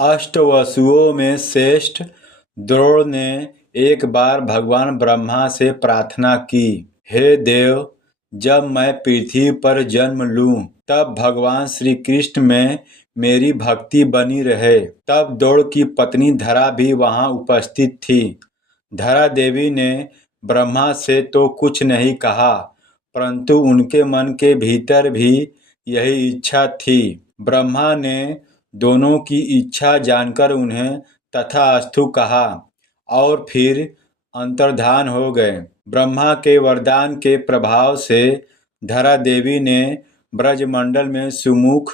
अष्टवसुओं में श्रेष्ठ द्रोण ने एक बार भगवान ब्रह्मा से प्रार्थना की, हे देव, जब मैं पृथ्वी पर जन्म लूं तब भगवान श्री कृष्ण में मेरी भक्ति बनी रहे। तब द्रोण की पत्नी धरा भी वहां उपस्थित थी। धरा देवी ने ब्रह्मा से तो कुछ नहीं कहा, परंतु उनके मन के भीतर भी यही इच्छा थी। ब्रह्मा ने दोनों की इच्छा जानकर उन्हें तथास्तु कहा और फिर अंतर्धान हो गए। ब्रह्मा के वरदान के प्रभाव से धरा देवी ने ब्रजमंडल में सुमुख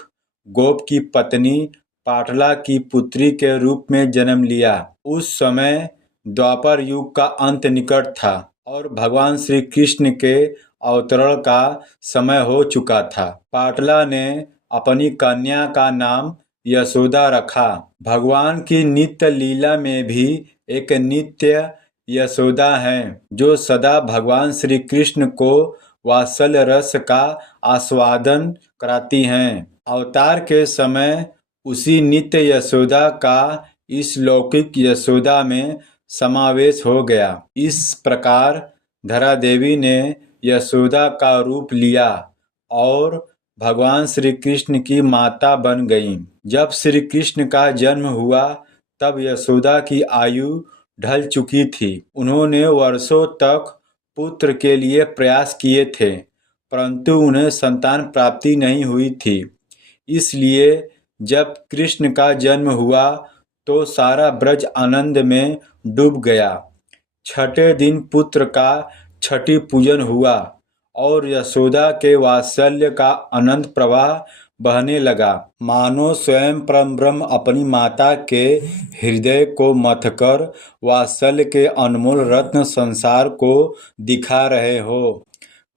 गोप की पत्नी पाटला की पुत्री के रूप में जन्म लिया। उस समय द्वापर युग का अंत निकट था और भगवान श्री कृष्ण के अवतरण का समय हो चुका था। पाटला ने अपनी कन्या का नाम यशोदा रखा। भगवान की नित्य लीला में भी एक नित्य यशोदा है जो सदा भगवान श्री कृष्ण को वात्सल्य रस का आस्वादन कराती हैं। अवतार के समय उसी नित्य यशोदा का इस लौकिक यशोदा में समावेश हो गया। इस प्रकार धरा देवी ने यशोदा का रूप लिया और भगवान श्री कृष्ण की माता बन गईं। जब श्री कृष्ण का जन्म हुआ तब यशोदा की आयु ढल चुकी थी। उन्होंने वर्षों तक पुत्र के लिए प्रयास किए थे, परंतु उन्हें संतान प्राप्ति नहीं हुई थी। इसलिए जब कृष्ण का जन्म हुआ तो सारा ब्रज आनंद में डूब गया। छठे दिन पुत्र का छठी पूजन हुआ और यशोदा के वात्सल्य का अनंत प्रवाह बहने लगा। मानो स्वयं परम ब्रह्म अपनी माता के हृदय को मथकर वात्सल्य के अनमोल रत्न संसार को दिखा रहे हो।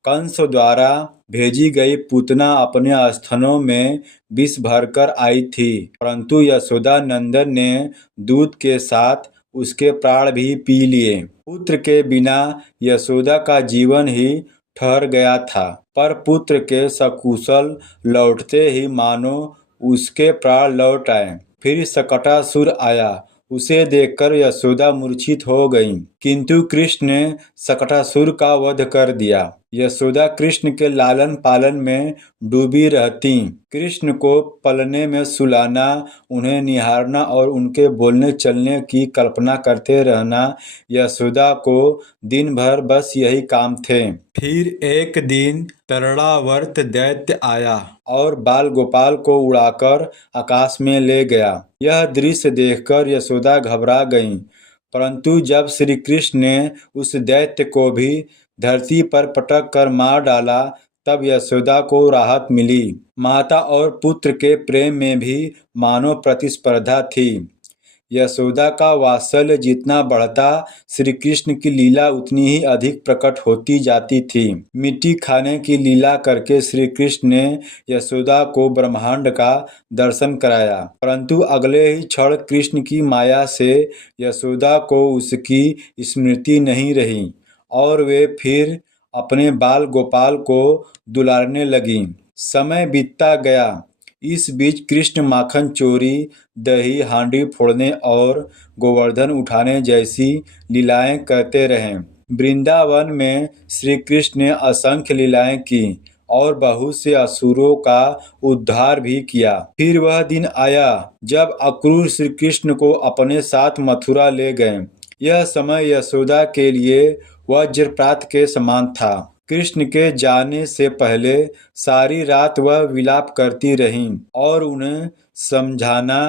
कंस द्वारा भेजी गई पूतना अपने स्तनों में विष भरकर आई थी, परंतु यशोदा नंदन ने दूध के साथ उसके प्राण भी पी लिए। पुत्र के बिना यशोदा का जीवन ही ठहर गया था, पर पुत्र के सकुशल लौटते ही मानो उसके प्राण लौट आए। फिर शकटासुर आया, उसे देखकर यशोदा मूर्छित हो गईं, किंतु कृष्ण ने शकटासुर का वध कर दिया। यशोदा कृष्ण के लालन पालन में डूबी रहती। कृष्ण को पलने में सुलाना, उन्हें निहारना और उनके बोलने चलने की कल्पना करते रहना यशोदा को दिन भर बस यही काम थे। फिर एक दिन तरणावर्त दैत्य आया और बाल गोपाल को उड़ाकर आकाश में ले गया। यह दृश्य देखकर यशोदा घबरा गईं, परंतु जब श्री कृष्ण ने उस दैत्य को भी धरती पर पटक कर मार डाला तब यशोदा को राहत मिली। माता और पुत्र के प्रेम में भी मानो प्रतिस्पर्धा थी। यशोदा का वात्सल्य जितना बढ़ता, श्री कृष्ण की लीला उतनी ही अधिक प्रकट होती जाती थी। मिट्टी खाने की लीला करके श्री कृष्ण ने यशोदा को ब्रह्मांड का दर्शन कराया, परंतु अगले ही क्षण कृष्ण की माया से यशोदा को उसकी स्मृति नहीं रही और वे फिर अपने बाल गोपाल को दुलारने लगी। समय बीतता गया। इस बीच कृष्ण माखन चोरी, दही हांडी फोड़ने और गोवर्धन उठाने जैसी लीलाएं करते रहे। वृंदावन में श्री कृष्ण ने असंख्य लीलाएं की और बहुत से असुरों का उद्धार भी किया। फिर वह दिन आया जब अक्रूर श्री कृष्ण को अपने साथ मथुरा ले गए। यह समय यशोदा के लिए वज्रप्रात के समान था। कृष्ण के जाने से पहले सारी रात वह विलाप करती रहीं और उन्हें समझाना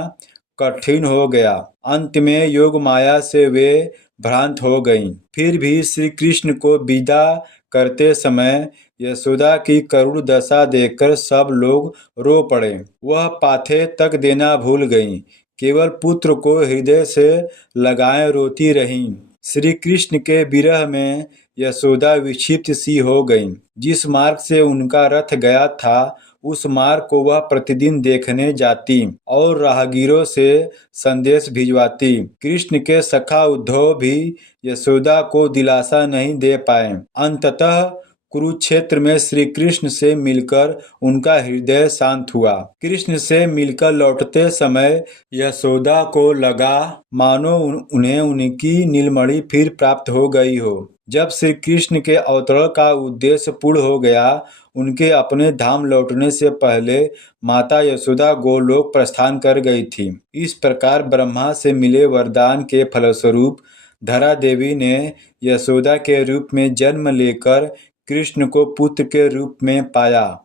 कठिन हो गया। अंत में योग माया से वे भ्रांत हो गईं। फिर भी श्री कृष्ण को विदा करते समय यशोदा की करुण दशा देखकर सब लोग रो पड़े। वह पाथे तक देना भूल गईं, केवल पुत्र को हृदय से लगाए रोती रहीं। श्री कृष्ण के विरह में यशोदा विक्षिप्त सी हो गईं। जिस मार्ग से उनका रथ गया था उस मार्ग को वह प्रतिदिन देखने जाती और राहगीरों से संदेश भिजवाती। कृष्ण के सखा उद्धव भी यशोदा को दिलासा नहीं दे पाए। अंततः कुरुक्षेत्र में श्री कृष्ण से मिलकर उनका हृदय शांत हुआ। कृष्ण से मिलकर लौटते समय यशोदा को लगा मानो उन्हें उनकी नीलमणि फिर प्राप्त हो गई हो। जब श्री कृष्ण के अवतरण का उद्देश्य पूर्ण हो गया, उनके अपने धाम लौटने से पहले माता यशोदा गोलोक प्रस्थान कर गई थी। इस प्रकार ब्रह्मा से मिले वरदान के फलस्वरूप धरा देवी ने यशोदा के रूप में जन्म लेकर कृष्ण को पुत्र के रूप में पाया।